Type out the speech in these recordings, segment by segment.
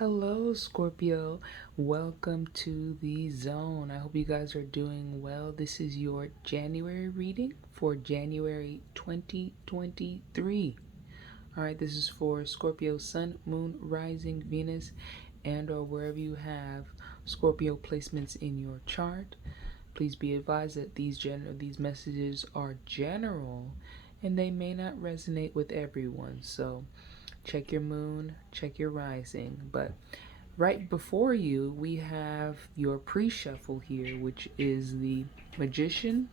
Hello, Scorpio. Welcome to the zone. I hope you guys are doing well. This is your January reading for January 2023. All right, this is for Scorpio Sun, Moon, Rising, Venus, and or wherever you have Scorpio placements in your chart. Please be advised that these messages are general and they may not resonate with everyone. So, check your moon, check your rising. But right before you, we have your pre-shuffle here, which is the Magician,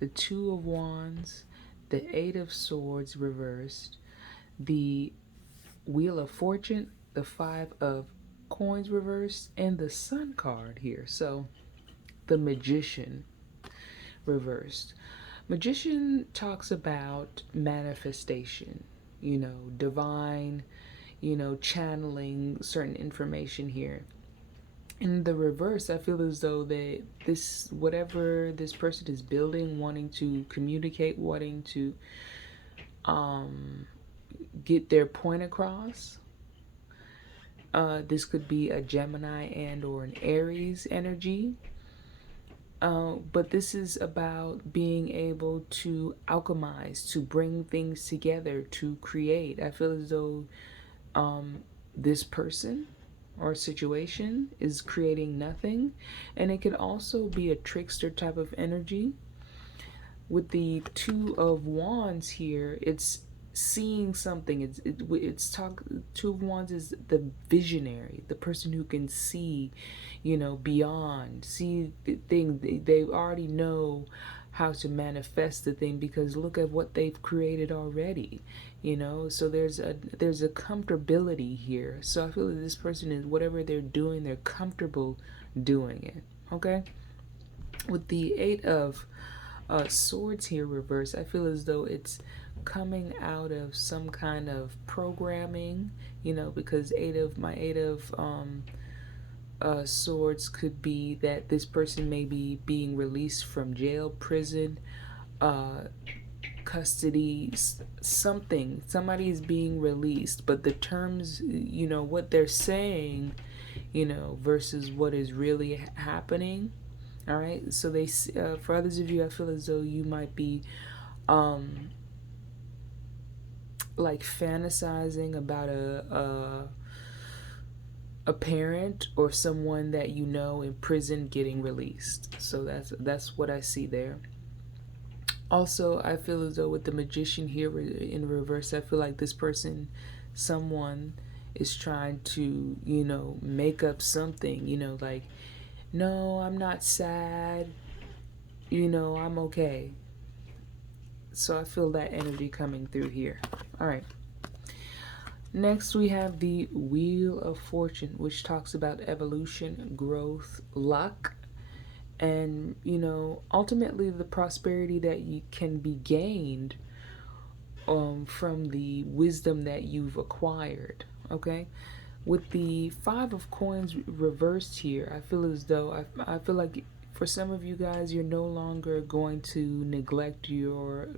the Two of Wands, the Eight of Swords reversed, the Wheel of Fortune, the Five of Coins reversed, and the Sun card here. So the Magician reversed. Magician talks about manifestation, divine, channeling certain information here. In the reverse, I feel as though whatever this person is building, wanting to communicate, wanting to um, get their point across. This could be a Gemini and or an Aries energy. But this is about being able to alchemize, to bring things together, to create. I feel as though this person or situation is creating nothing, and it could also be a trickster type of energy. With the Two of Wands here, it's seeing something. It's talk. Two of Wands is the visionary, the person who can see, beyond, see the thing. They already know how to manifest the thing because look at what they've created already. So there's a comfortability here. So I feel that this person is, whatever they're doing, they're comfortable doing it. Okay. With the Eight of Swords here reversed, I feel as though it's coming out of some kind of programming, because eight of swords could be that this person may be being released from jail, prison, uh, custody, something. Somebody is being released, but the terms, what they're saying, versus what is really happening. All right. So for others of you, I feel as though you might be, like fantasizing about a parent or someone that in prison getting released. So that's what I see there. Also, I feel as though with the Magician here in reverse, I feel like this person, someone is trying to, make up something, like, no, I'm not sad, I'm okay. So I feel that energy coming through here. All right. Next, we have the Wheel of Fortune, which talks about evolution, growth, luck, and, ultimately the prosperity that you can be gained from the wisdom that you've acquired. Okay. With the Five of Coins reversed here, I feel as though I feel like for some of you guys, you're no longer going to neglect your,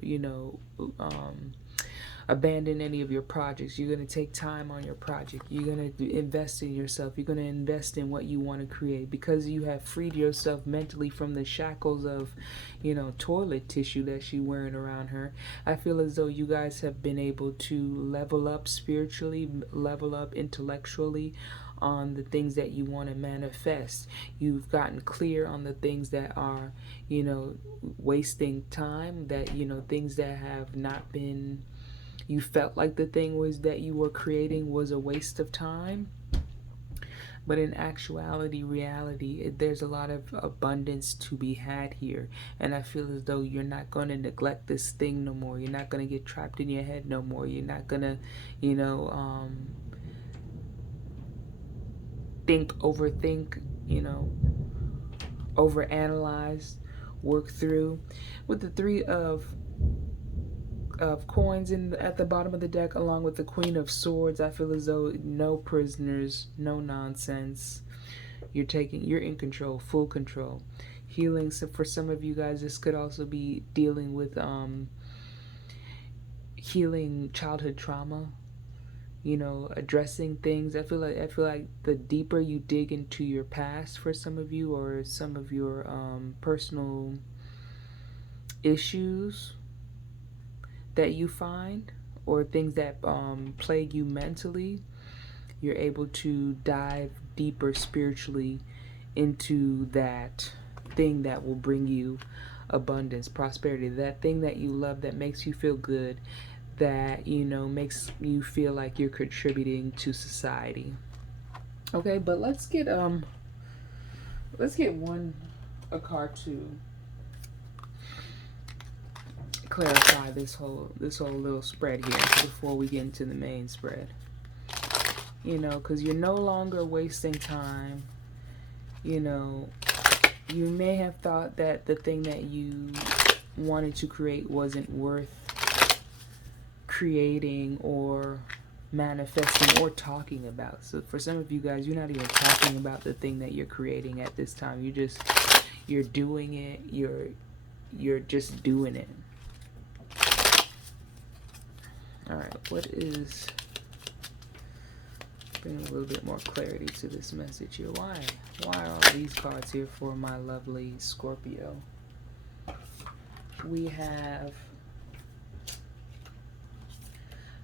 abandon any of your projects. You're going to take time on your project. You're going to invest in yourself. You're going to invest in what you want to create because you have freed yourself mentally from the shackles of, toilet tissue that she's wearing around her. I feel as though you guys have been able to level up spiritually, level up intellectually on the things that you want to manifest. You've gotten clear on the things that are, wasting time, that, things that have not been, you felt like the thing was that you were creating was a waste of time. But in actuality, reality, there's a lot of abundance to be had here. And I feel as though you're not going to neglect this thing no more. You're not going to get trapped in your head no more. You're not going to, overthink, overanalyze, work through. With the Three of Coins at the bottom of the deck, along with the Queen of Swords, I feel as though no prisoners, no nonsense. You're in control, full control. Healing. So for some of you guys, this could also be dealing with healing childhood trauma. addressing things. I feel like the deeper you dig into your past for some of you, or some of your personal issues that you find, or things that plague you mentally, you're able to dive deeper spiritually into that thing that will bring you abundance, prosperity, that thing that you love, that makes you feel good, that makes you feel like you're contributing to society. Okay, but let's get a card to clarify this whole little spread here before we get into the main spread. Because you're no longer wasting time. You may have thought that the thing that you wanted to create wasn't worth creating or manifesting or talking about. So for some of you guys, you're not even talking about the thing that you're creating at this time. You're doing it. You're just doing it. All right, what is bring a little bit more clarity to this message here? Why are all these cards here for my lovely Scorpio? We have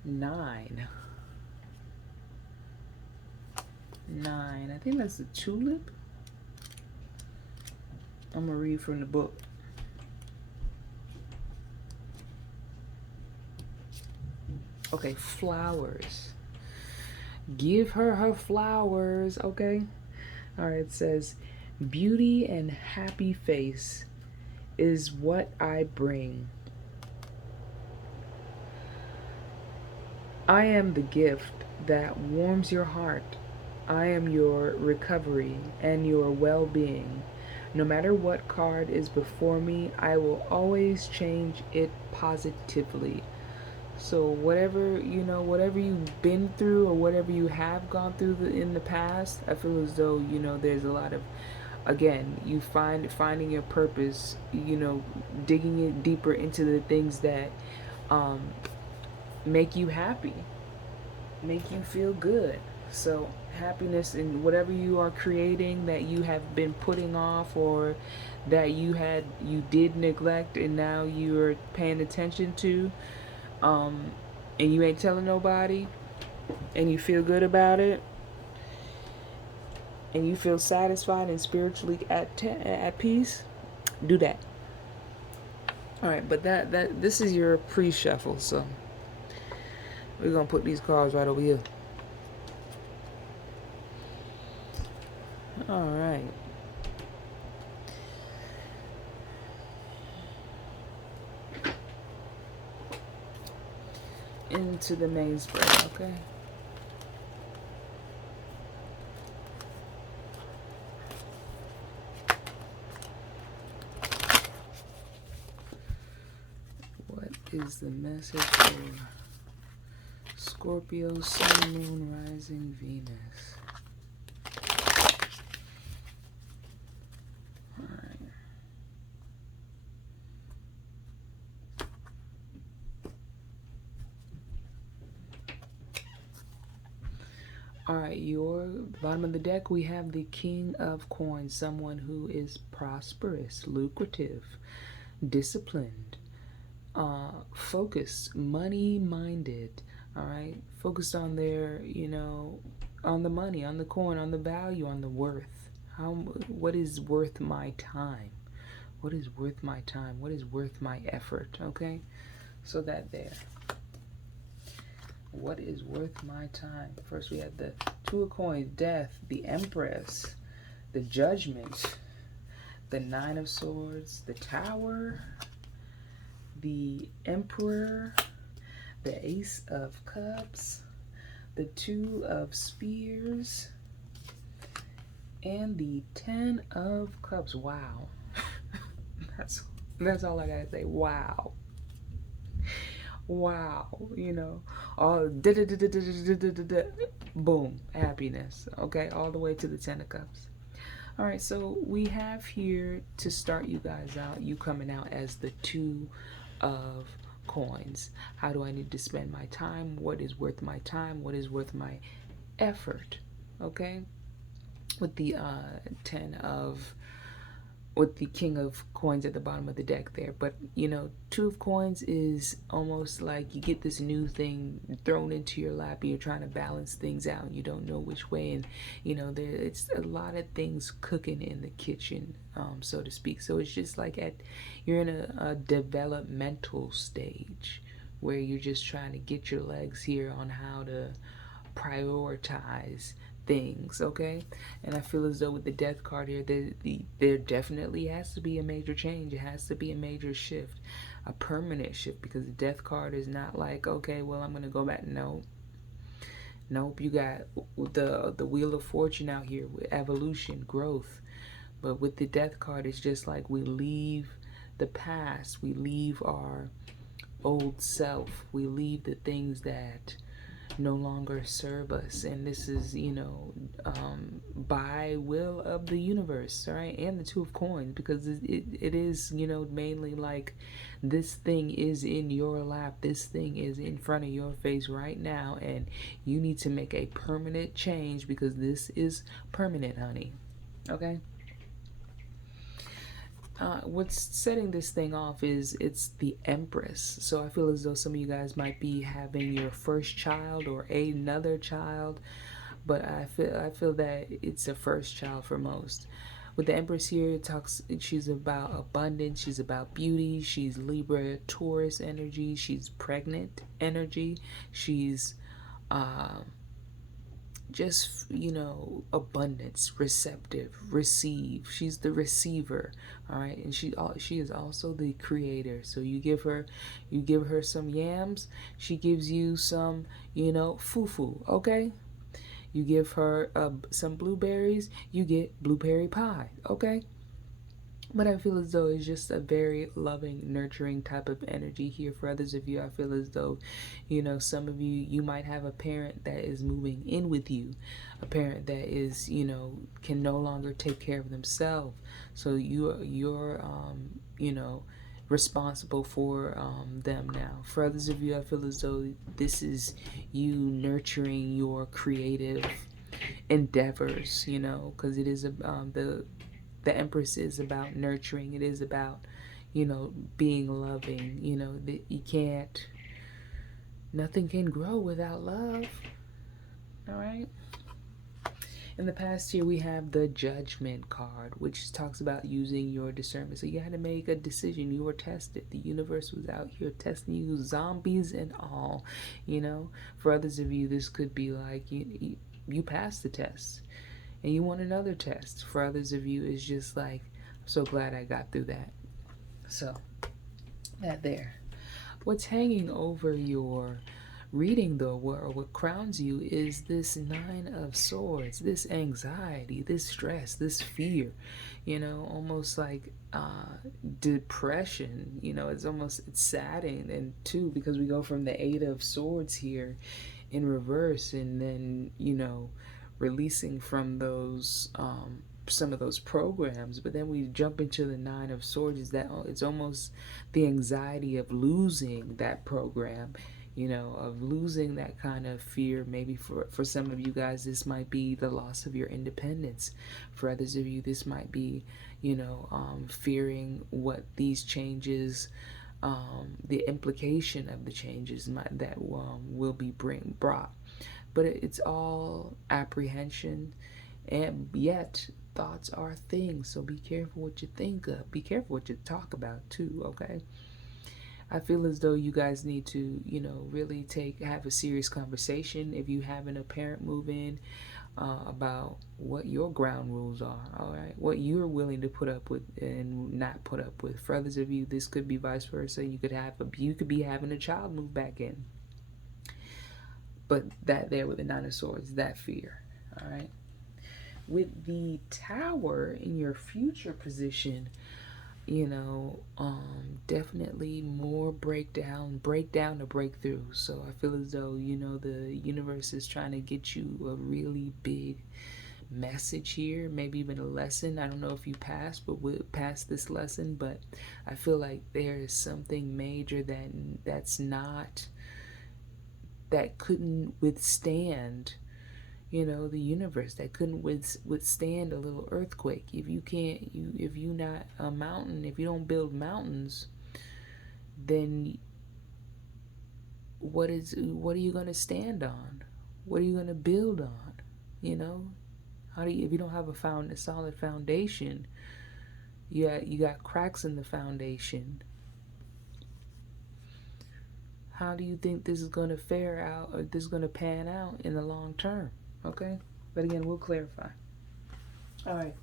9. I think that's the tulip. I'm gonna read from the book. Okay, flowers. Give her her flowers, okay? All right, it says, beauty and happy face is what I bring. I am the gift that warms your heart. I am your recovery and your well-being. No matter what card is before me, I will always change it positively. So whatever you've been through, or whatever you have gone through in the past, I feel as though there's a lot of, again, you finding your purpose, digging it deeper into the things that make you happy, make you feel good. So happiness in whatever you are creating that you have been putting off, or that you did neglect and now you're paying attention to, and you ain't telling nobody, and you feel good about it, and you feel satisfied and spiritually at peace, do that. All right, but this is your pre-shuffle, so we're gonna put these cards right over here. All right. Into the main spread, okay? What is the message for Scorpio, Sun, Moon, Rising, Venus? Alright, your bottom of the deck, we have the King of Coins, someone who is prosperous, lucrative, disciplined, focused, money-minded, alright? Focused on their, on the money, on the coin, on the value, on the worth. What is worth my time? What is worth my time? What is worth my effort, okay? So that there. What is worth my time? First we had the Two of Coins, Death, the Empress, the Judgment, the Nine of Swords, the Tower, the Emperor, the Ace of Cups, the Two of Spears, and the Ten of Cups. Wow. That's all I gotta say. Wow. Wow, all boom, happiness. Okay, all the way to the Ten of Cups. All right, so we have here, to start you guys out, you coming out as the Two of coins. How do I need to spend my time? What is worth my time? What is worth my effort? Okay? With the 10 of, with the king of coins at the bottom of the deck there. But two of coins is almost like you get this new thing thrown into your lap and you're trying to balance things out and you don't know which way. And there, it's a lot of things cooking in the kitchen, so to speak. So it's just like you're in a developmental stage where you're just trying to get your legs here on how to prioritize things. Okay, and I feel as though with the death card here, there definitely has to be a major change. It has to be a major shift, a permanent shift, because the death card is not like, okay, well, I'm gonna go back. No, nope. You got the wheel of fortune out here with evolution, growth. But with the death card, it's just like we leave the past, we leave our old self, we leave the things that no longer serve us. And this is by will of the universe, right? And the two of coins, because it is mainly like this thing is in your lap, this thing is in front of your face right now, and you need to make a permanent change because this is permanent, honey. Okay. What's setting this thing off is it's the Empress. So I feel as though some of you guys might be having your first child or another child, but I feel that it's a first child for most. With the Empress here, she's about abundance, she's about beauty, she's Libra, Taurus energy, she's pregnant energy, she's uh, just abundance, receptive, receive. She's the receiver, all right. And she is also the creator. So you give her some yams, she gives you some fufu. Okay, you give her some blueberries, you get blueberry pie. Okay. But I feel as though it's just a very loving, nurturing type of energy here. For others of you, I feel as though, some of you might have a parent that is moving in with you, a parent that is, can no longer take care of themselves. So you're responsible for them now. For others of you, I feel as though this is you nurturing your creative endeavors, because it is the Empress is about nurturing. It is about, being loving. That you can't, nothing can grow without love. All right. In the past year, we have the Judgment card, which talks about using your discernment. So you had to make a decision. You were tested. The universe was out here testing you, zombies and all. For others of you, this could be like you passed the test and you want another test. For others of you, it's just like, I'm so glad I got through that. So, that there. What's hanging over your reading, though, what crowns you, is this Nine of Swords, this anxiety, this stress, this fear, almost like depression. It's saddening, and too, because we go from the Eight of Swords here in reverse, and then, releasing from those some of those programs, but then we jump into the Nine of Swords. Is that it's almost the anxiety of losing that program, of losing that kind of fear. Maybe for some of you guys, this might be the loss of your independence. For others of you, this might be fearing what these changes, the implication of the changes that will be brought. But it's all apprehension, and yet thoughts are things. So be careful what you think of. Be careful what you talk about too. Okay. I feel as though you guys need to, really have a serious conversation if you having a parent move in, about what your ground rules are. All right, what you're willing to put up with and not put up with. For others of you, this could be vice versa. You could be having a child move back in. But that there with the Nine of Swords, that fear. All right. With the Tower in your future position, definitely more breakdown to breakthrough. So I feel as though, the universe is trying to get you a really big message here, maybe even a lesson. I don't know if you passed, but we'll pass this lesson. But I feel like there is something major that's not, that couldn't withstand, the universe, that couldn't withstand a little earthquake. If you can't, if you not a mountain, if you don't build mountains, then what are you going to stand on? What are you going to build on? How do you, if you don't have a solid foundation, you got cracks in the foundation. How do you think this is going to fare out, or this is going to pan out in the long term? Okay, but again, we'll clarify. All right.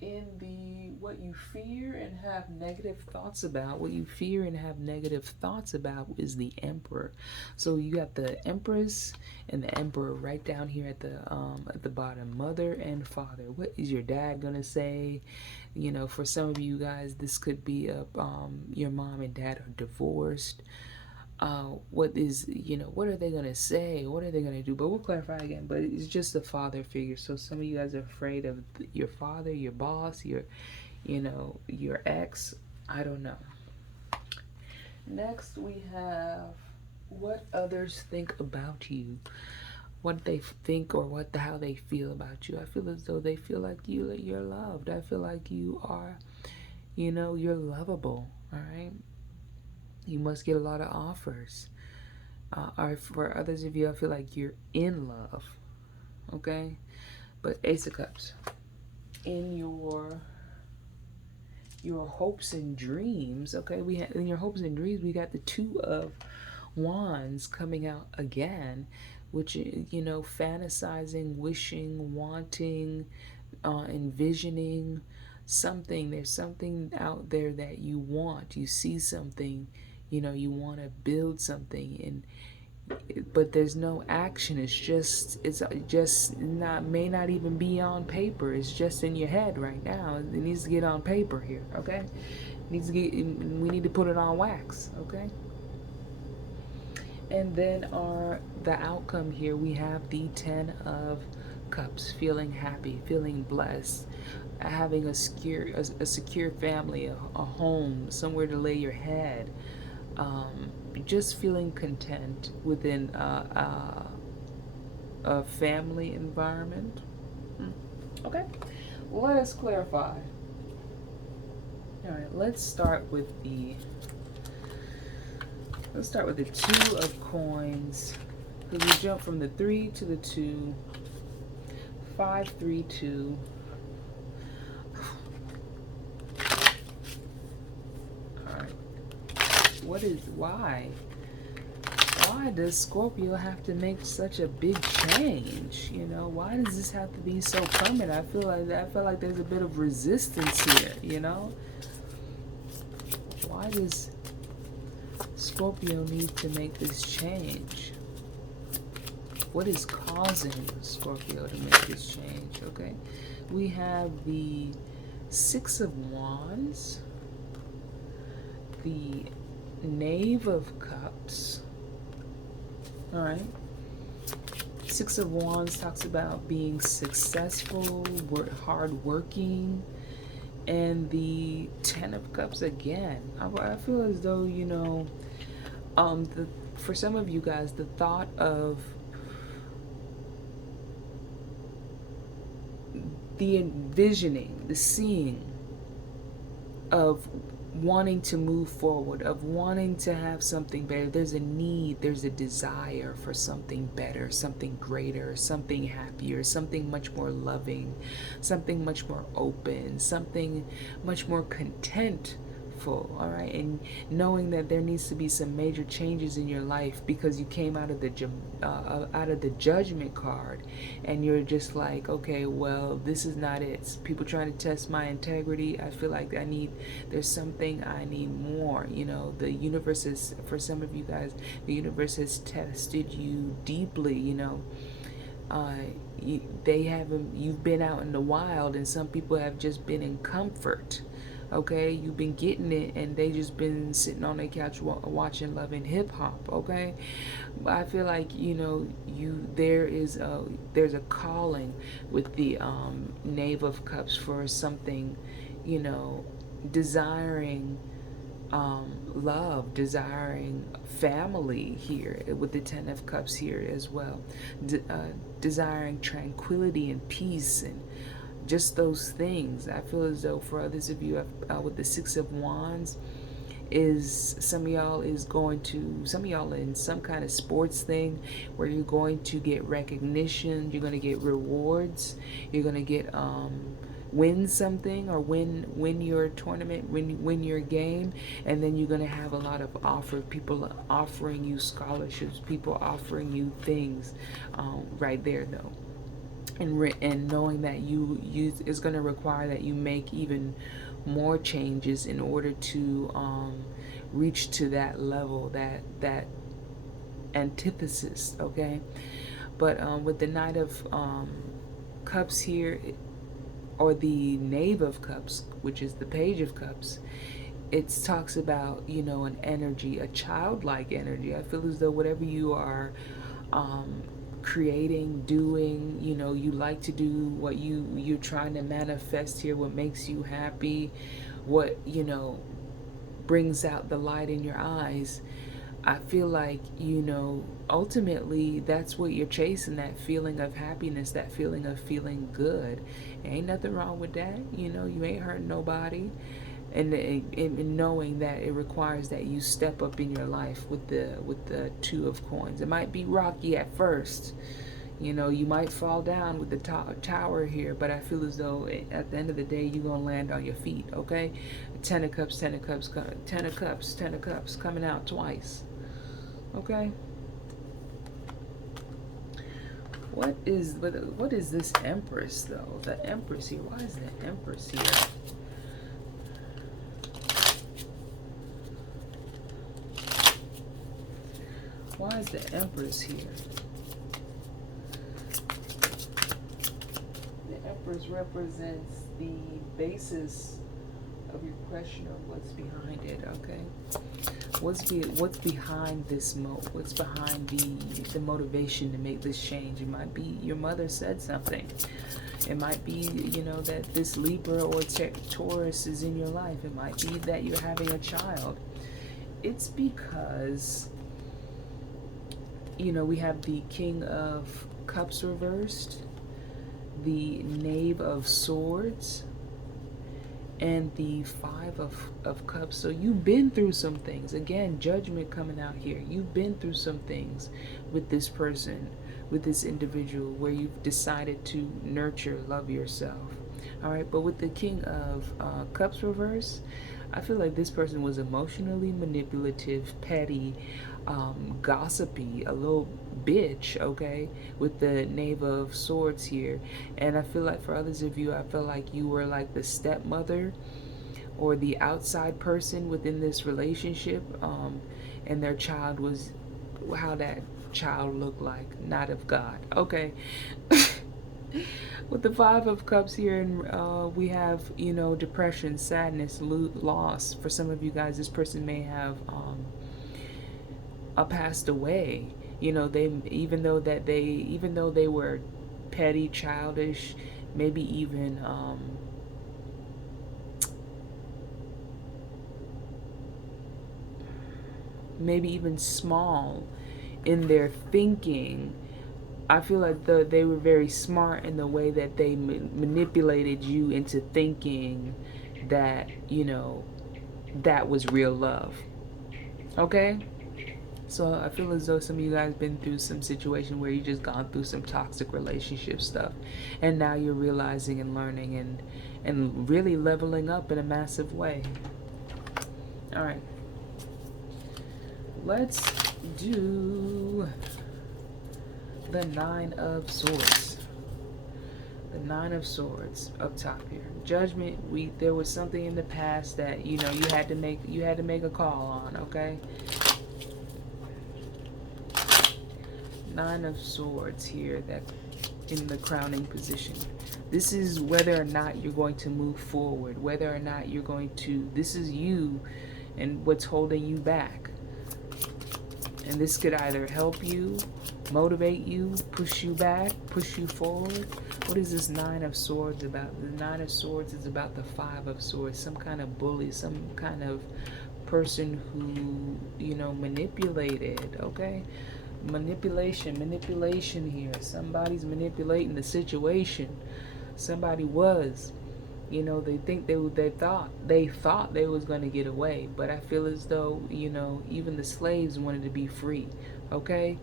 In the what you fear and have negative thoughts about, what you fear and have negative thoughts about is the Emperor. So you got the Empress and the Emperor right down here at the bottom. Mother and father. What is your dad gonna say? For some of you guys, this could be your mom and dad are divorced. What are they gonna say? What are they gonna do? But we'll clarify again. But it's just a father figure. So some of you guys are afraid of your father, your boss, your ex. I don't know. Next we have what others think about you, what they think, or how they feel about you. I feel as though they feel like you're loved. I feel like you are, you're lovable. All right. You must get a lot of offers. Or for others of you, I feel like you're in love. Okay? But Ace of Cups. In your hopes and dreams, okay? In your hopes and dreams, we got the Two of Wands coming out again, which, fantasizing, wishing, wanting, envisioning something. There's something out there that you want. You see something, you want to build something, but there's no action. It's just not, may not even be on paper. It's just in your head right now. It needs to get on paper here, okay? We need to put it on wax, okay? And then the outcome here, we have the Ten of Cups, feeling happy, feeling blessed, having a secure family, a home, somewhere to lay your head, just feeling content within a family environment. Okay, let us clarify. All right, let's start with the Two of Coins, because we jump from the 3 to the 2, 5, 3, 2. Why does Scorpio have to make such a big change? Why does this have to be so permanent? I feel like there's a bit of resistance here, Why does Scorpio need to make this change? What is causing Scorpio to make this change? Okay, we have the Six of Wands, the Knave of Cups. All right. Six of Wands talks about being successful, hardworking, and the Ten of Cups again. I feel as though for some of you guys, the thought of the envisioning, the seeing of wanting to move forward, of wanting to have something better. There's a need, there's a desire for something better, something greater, something happier, something much more loving, something much more open, something much more contentful. All right, and knowing that there needs to be some major changes in your life because you came out of the Judgment card, and you're just like, okay, well, this is not it. People trying to test my integrity. I feel like there's something I need more. The universe is, for some of you guys, the universe has tested you deeply. You've been out in the wild, and some people have just been in comfort. Okay, you've been getting it, and they just been sitting on their couch watching Love and Hip Hop. Okay, I feel like there's a calling with the Knave of Cups for something, you know, desiring love, desiring family here with the Ten of Cups here as well, desiring tranquility and peace and just those things. I feel as though for others of you with the Six of Wands, is some of y'all are in some kind of sports thing where you're going to get recognition, you're going to get rewards, you're going to get win something or win your tournament, win your game, and then you're going to have a lot of people offering you scholarships, people offering you things right there though. And knowing that you is going to require that you make even more changes in order to reach to that level, that antithesis. Okay, but with the Knight of Cups here, or the Knave of Cups, which is the Page of Cups, it talks about, you know, an energy, a childlike energy. I feel as though whatever you are creating, doing, you know, you like to do what you're trying to manifest here, what makes you happy, what, you know, brings out the light in your eyes. I feel like, you know, ultimately that's what you're chasing, that feeling of happiness, that feeling of feeling good. Ain't nothing wrong with that. You know, you ain't hurting nobody. And knowing that it requires that you step up in your life with the Two of Coins. It might be rocky at first. You know, you might fall down with the tower here, but I feel as though at the end of the day, you're going to land on your feet, okay? Ten of Cups, Ten of Cups, Ten of Cups, Ten of Cups, coming out twice, okay? What is this Empress, though? The Empress here. Why is the Empress here? Why is the Empress here? The Empress represents the basis of your question of what's behind it, okay? What's behind this what's behind the motivation to make this change? It might be your mother said something. It might be, you know, that this Libra or Taurus is in your life. It might be that you're having a child. It's because, you know, we have the King of Cups reversed, the Knave of Swords, and the Five of Cups. So you've been through some things. Again, judgment coming out here. You've been through some things with this person, with this individual, where you've decided to nurture, love yourself. All right, but with the King of Cups reverse, I feel like this person was emotionally manipulative, petty, gossipy, a little bitch, okay, with the Knave of Swords here. And I feel like for others of you, I feel like you were like the stepmother or the outside person within this relationship, and their child was how that child looked like, not of God, okay. With the Five of Cups here, and we have, you know, depression, sadness, loss. For some of you guys, this person may have passed away. You know, even though they were petty, childish, maybe even small in their thinking, I feel like they were very smart in the way that they manipulated you into thinking that, you know, that was real love. Okay? So I feel as though some of you guys been through some situation where you just gone through some toxic relationship stuff, and now you're realizing and learning and really leveling up in a massive way. All right. Let's do the Nine of Swords. The Nine of Swords up top here. Judgment. There was something in the past that, you know, you had to make a call on, okay? Nine of Swords here. That in the crowning position. This is whether or not you're going to move forward, whether or not you're going to, this is you and what's holding you back. And this could either help you, motivate you, push you back, push you forward. What is this Nine of Swords about? The Nine of Swords is about the Five of Swords. Some kind of bully, some kind of person who, manipulated, okay? Manipulation here. Somebody's manipulating the situation. Somebody was. They think they thought they was going to get away, but I feel as though, even the slaves wanted to be free. Okay?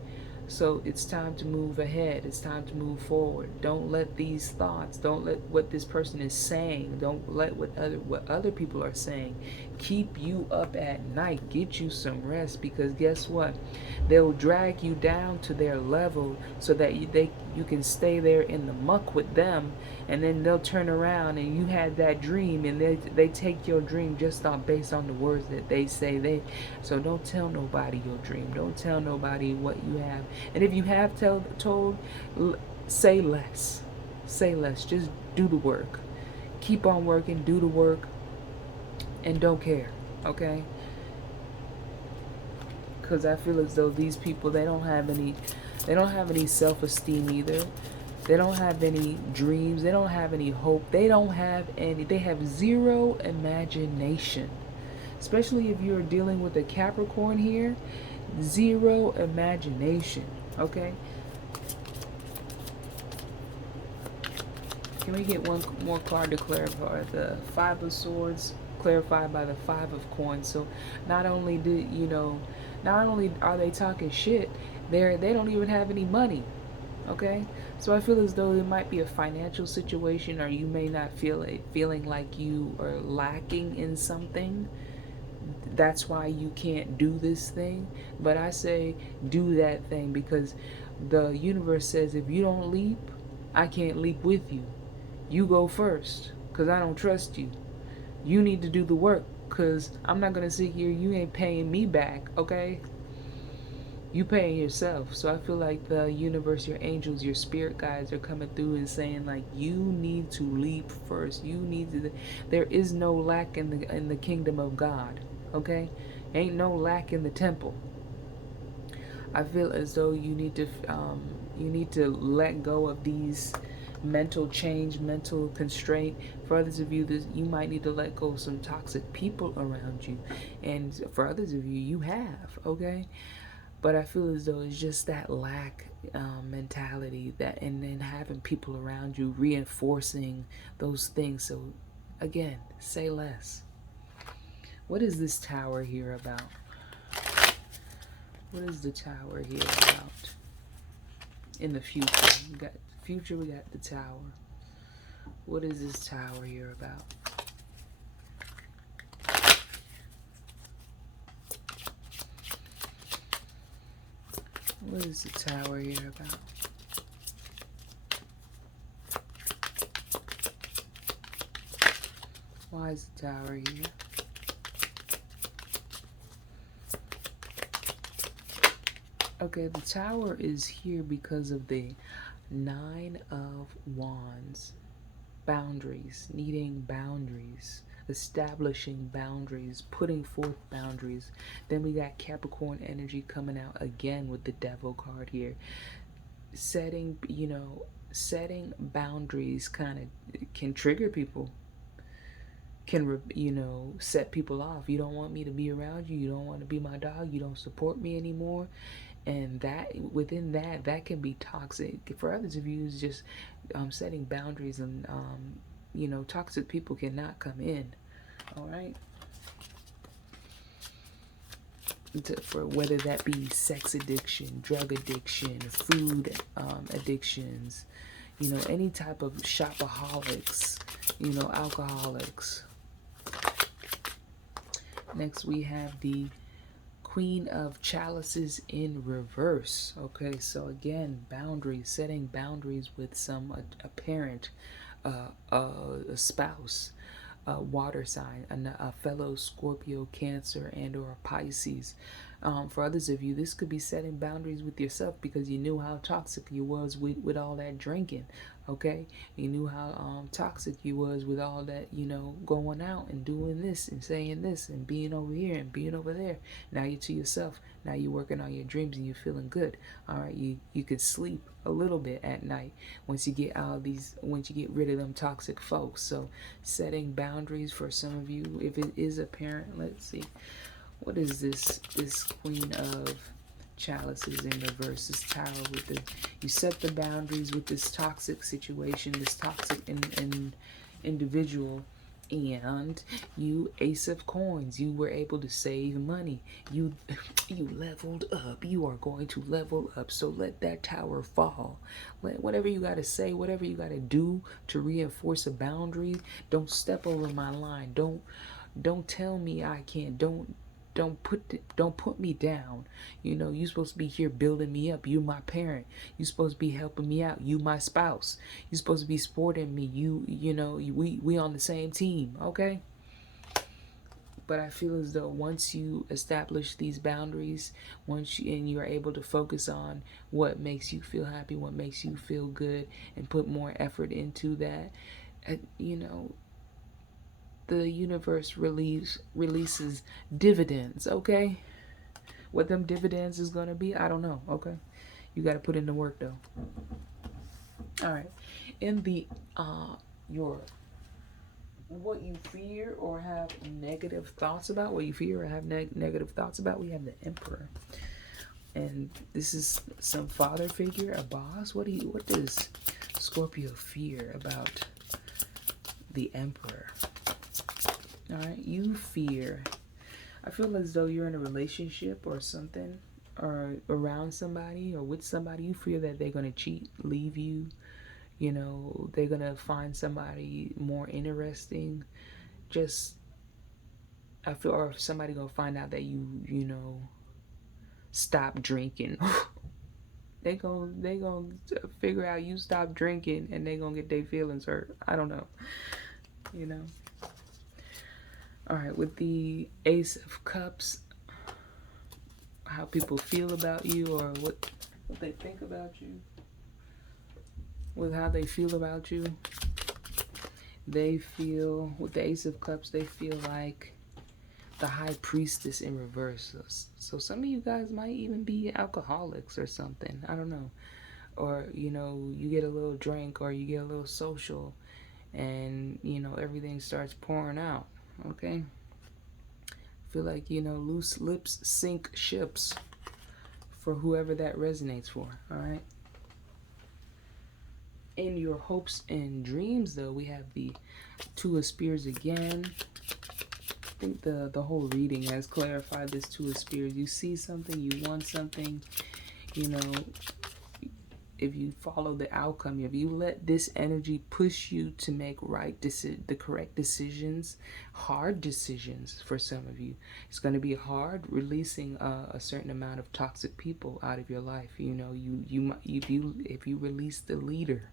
So it's time to move ahead. It's time to move forward. Don't let these thoughts, don't let what this person is saying, don't let what other people are saying keep you up at night. Get you some rest, because guess what? They'll drag you down to their level so that you can stay there in the muck with them, and then they'll turn around and you had that dream, and they take your dream just based on the words that they say. So don't tell nobody your dream. Don't tell nobody what you have. And if you have told, say less. Say less. Just do the work. Keep on working. Do the work, and don't care. Okay? Because I feel as though these people, they don't have any self-esteem either. They don't have any dreams. They don't have any hope. They have zero imagination. Especially if you're dealing with a Capricorn here, zero imagination. Okay? Can we get one more card to clarify? The Five of Swords clarified by the Five of Coins. So not only are they talking shit, they don't even have any money. Okay? So I feel as though it might be a financial situation, or you may not feeling like you are lacking in something. That's why you can't do this thing. But I say do that thing, because the universe says if you don't leap, I can't leap with you. You go first, because I don't trust you. You need to do the work, because I'm not going to sit here. You ain't paying me back, okay? You paying yourself. So I feel like the universe, your angels, your spirit guides are coming through and saying, like, you need to leap first. You need to. There is no lack in the kingdom of God, okay? Ain't no lack in the temple. I feel as though you need to let go of these mental change, mental constraint. For others of you, you might need to let go of some toxic people around you, and for others of you, you have, okay? But I feel as though it's just that lack mentality, and then having people around you reinforcing those things. So again, say less. What is this Tower here about? What is the Tower here about? In the future, we got the Tower. What is this Tower here about? What is the Tower here about? Why is the Tower here? Okay, the Tower is here because of the Nine of Wands. Boundaries, needing boundaries, establishing boundaries, putting forth boundaries. Then we got Capricorn energy coming out again with the Devil card here. Setting boundaries kind of can trigger people, can set people off. You don't want me to be around you. You don't want to be my dog. You don't support me anymore. And that within that can be toxic. For others of you, it's just setting boundaries, and toxic people cannot come in. All right. For whether that be sex addiction, drug addiction, food addictions, any type of shopaholics, alcoholics. Next we have the Queen of Chalices in reverse. Okay, so again, boundaries, setting boundaries with a parent, a spouse, a water sign, a fellow Scorpio, Cancer, and or Pisces. For others of you, this could be setting boundaries with yourself because you knew how toxic you was with all that drinking. Okay, you knew how toxic you was with all that, going out and doing this and saying this and being over here and being over there. Now you're to yourself. Now you're working on your dreams and you're feeling good. All right, you could sleep a little bit at night once you get once you get rid of them toxic folks. So setting boundaries for some of you, if it is a parent, let's see. What is this Queen of Chalices in reverse, this Tower with you set the boundaries with this toxic situation, this toxic individual, and you Ace of Coins, you were able to save money. You leveled up. You are going to level up. So let that tower fall. Let whatever you got to say, whatever you got to do to reinforce a boundary. Don't step over my line. Don't tell me I can't. Don't put me down. You're supposed to be here building me up. You my parent. You're supposed to be helping me out. You my spouse. You're supposed to be supporting me. We on the same team, okay? But I feel as though once you establish these boundaries, and you're able to focus on what makes you feel happy, what makes you feel good, and put more effort into that, the universe releases dividends, okay? What them dividends is gonna be, I don't know, okay? You gotta put in the work though. All right. In the your what you fear or have negative thoughts about, what you fear or have negative thoughts about, we have the Emperor. And this is some father figure, a boss. What does Scorpio fear about the Emperor? All right, you fear. I feel as though you're in a relationship or something, or around somebody or with somebody. You fear that they're going to cheat, leave you. They're going to find somebody more interesting. I feel, or somebody going to find out that you stop drinking. they gonna figure out you stop drinking and they going to get their feelings hurt. I don't know. All right, with the Ace of Cups, how people feel about you or what they think about you, with how they feel about you. They feel, with the Ace of Cups, they feel like the High Priestess in reverse. So some of you guys might even be alcoholics or something. I don't know. Or, you get a little drink or you get a little social and, everything starts pouring out. Okay? Feel like, loose lips sink ships for whoever that resonates for. All right? In your hopes and dreams, though, we have the Two of Spears again. I think the whole reading has clarified this Two of Spears. You see something, you want something, if you follow the outcome, if you let this energy push you to make the correct decisions, hard decisions for some of you. It's going to be hard releasing a certain amount of toxic people out of your life. If you release the leader,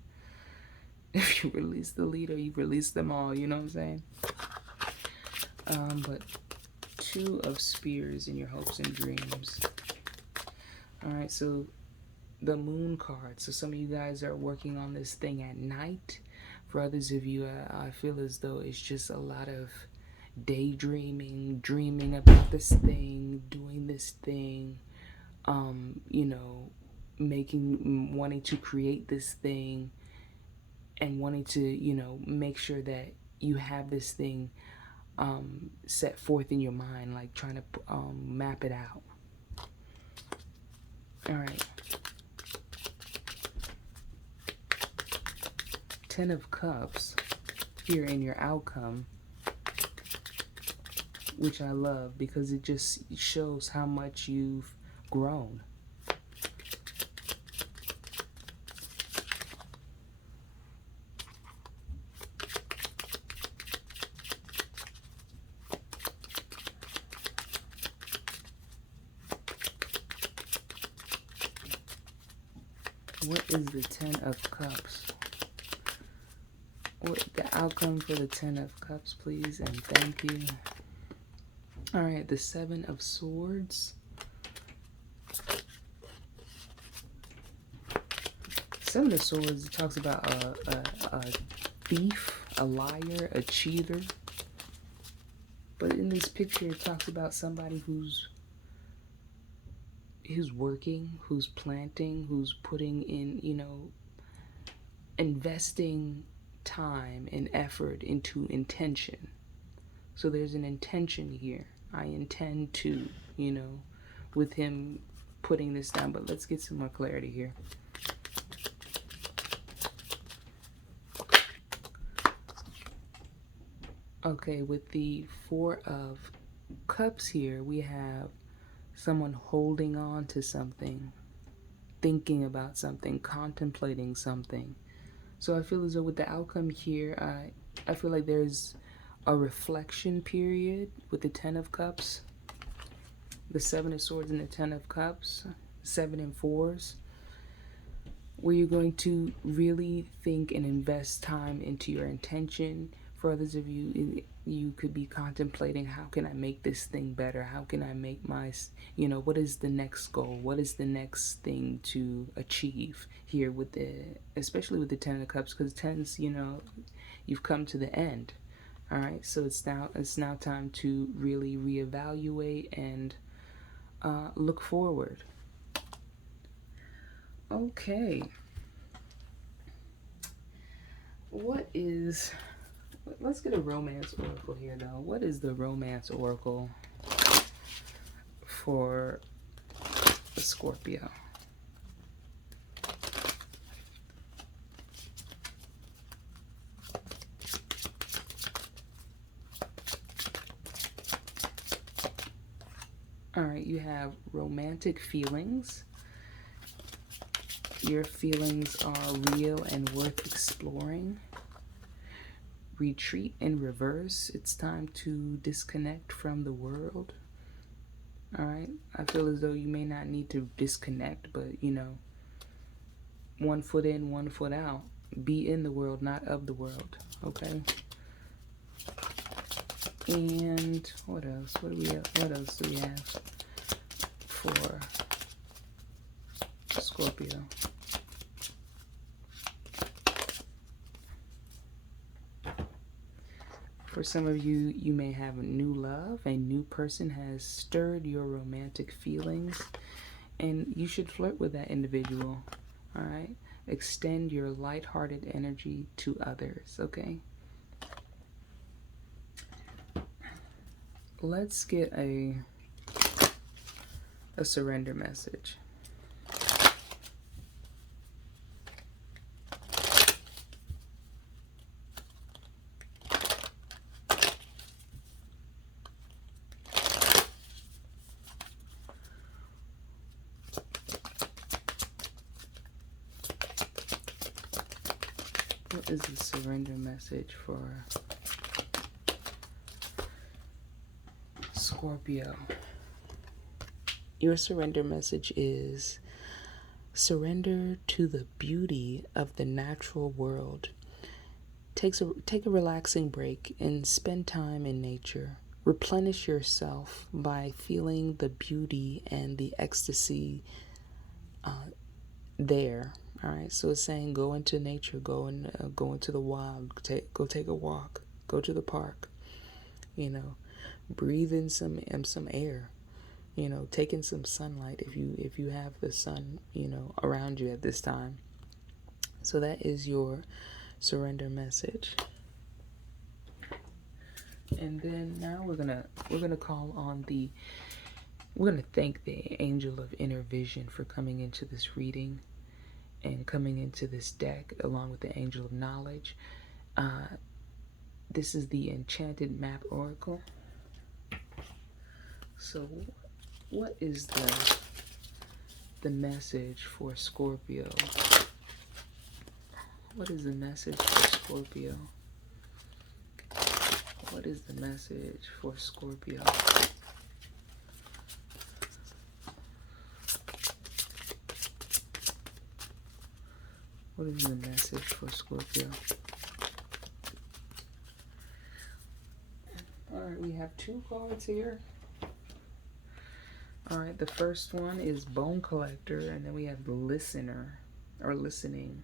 you release them all. You know what I'm saying? But Two of Spears in your hopes and dreams. All right, so the Moon card. So some of you guys are working on this thing at night. For others of you, I feel as though it's just a lot of daydreaming, dreaming about this thing, doing this thing, wanting to create this thing and wanting to, make sure that you have this thing set forth in your mind, like trying to map it out. All right. 10 of Cups here in your outcome, which I love because it just shows how much you've grown. What is the 10 of Cups? What the outcome for the 10 of Cups, please, and thank you. All right, the 7 of Swords. Seven of Swords talks about a thief, a liar, a cheater. But in this picture, it talks about somebody who's working, who's planting, who's putting in, investing time and effort into intention. So there's an intention here. I intend to, with him putting this down. But let's get some more clarity here. Okay, with the Four of Cups here, we have someone holding on to something, thinking about something, contemplating something. So I feel as though with the outcome here, I feel like there's a reflection period with the Ten of Cups, the Seven of Swords and the Ten of Cups, Seven and Fours, where you're going to really think and invest time into your intention. For others of you, you could be contemplating, how can I make this thing better? How can I make my, what is the next goal? What is the next thing to achieve here with especially with the Ten of Cups, because tens, you've come to the end. All right, so it's now time to really reevaluate and look forward. Okay. Let's get a romance oracle here, though. What is the romance oracle for the Scorpio? All right, you have romantic feelings. Your feelings are real and worth exploring. Retreat in reverse. It's time to disconnect from the world. All right, I feel as though you may not need to disconnect, but one foot in, one foot out. Be in the world, not of the world. Okay. And what else? What else do we have for Scorpio? For some of you, you may have a new love. A new person has stirred your romantic feelings, and you should flirt with that individual. All right? Extend your lighthearted energy to others, okay? Let's get a surrender message. What is the surrender message for Scorpio? Your surrender message is surrender to the beauty of the natural world. Take a relaxing break and spend time in nature. Replenish yourself by feeling the beauty and the ecstasy there. All right, so it's saying go into nature, go into the wild, go take a walk, go to the park, breathe in some air, take in some sunlight if you have the sun, around you at this time. So that is your surrender message. And then now we're gonna call on we're gonna thank the angel of inner vision for coming into this reading and coming into this deck along with the angel of knowledge. This is the enchanted map oracle. So what is the message for Scorpio? What is the message for Scorpio? What is the message for Scorpio? What is the message for Scorpio? Alright, we have two cards here. Alright, the first one is Bone Collector, and then we have the Listener. or listening.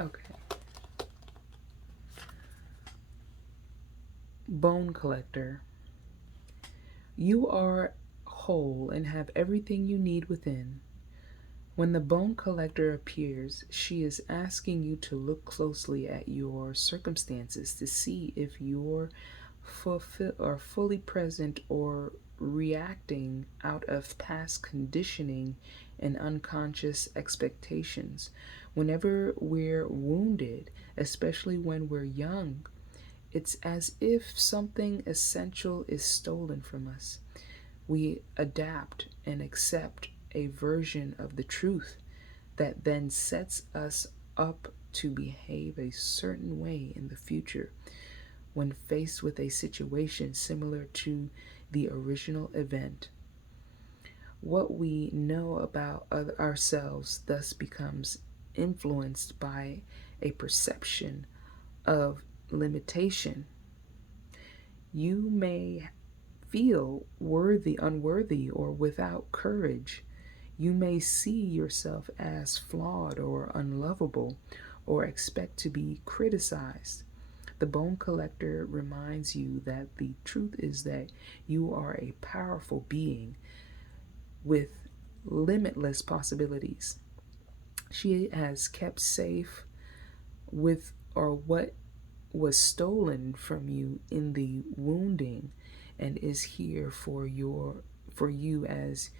Okay. Bone collector. You are whole and have everything you need within. When the bone collector appears, she is asking you to look closely at your circumstances to see if you're fully present or reacting out of past conditioning and unconscious expectations. Whenever we're wounded, especially when we're young, it's as if something essential is stolen from us. We adapt and accept a version of the truth that then sets us up to behave a certain way in the future when faced with a situation similar to the original event. What we know about ourselves thus becomes influenced by a perception of limitation. You may feel unworthy, or without courage. You may see yourself as flawed or unlovable, or expect to be criticized. The bone collector reminds you that the truth is that you are a powerful being with limitless possibilities. She has kept safe with or what was stolen from you in the wounding and is here for you as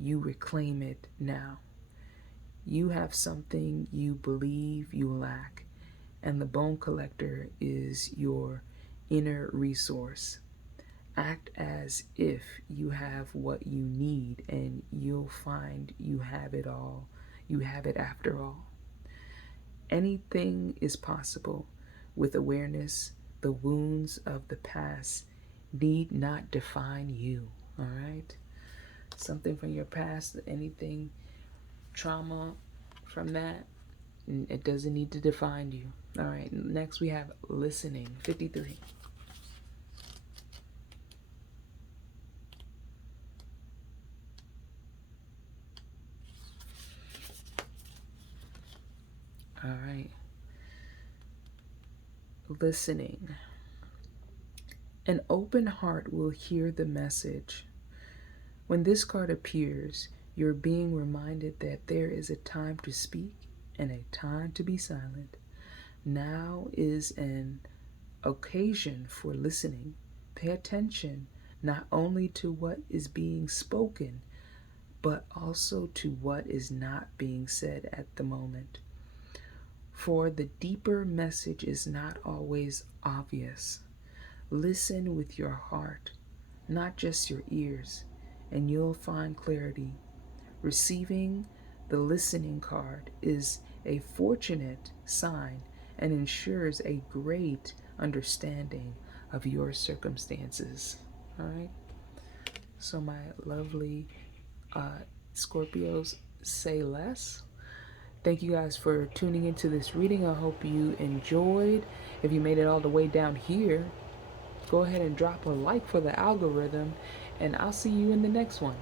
you reclaim it now. You have something you believe you lack, and the bone collector is your inner resource. Act as if you have what you need, and you'll find you have it all. You have it after all. Anything is possible with awareness. The wounds of the past need not define you. All right? Something from your past, anything, trauma from that, it doesn't need to define you. All right, next we have listening, 53. All right, listening. An open heart will hear the message. When this card appears, you're being reminded that there is a time to speak and a time to be silent. Now is an occasion for listening. Pay attention not only to what is being spoken, but also to what is not being said at the moment. For the deeper message is not always obvious. Listen with your heart, not just your ears, and you'll find clarity. Receiving the listening card is a fortunate sign and ensures a great understanding of your circumstances. All right. So, my lovely Scorpios, say less. Thank you guys for tuning into this reading. I hope you enjoyed. If you made it all the way down here, go ahead and drop a like for the algorithm, and I'll see you in the next one.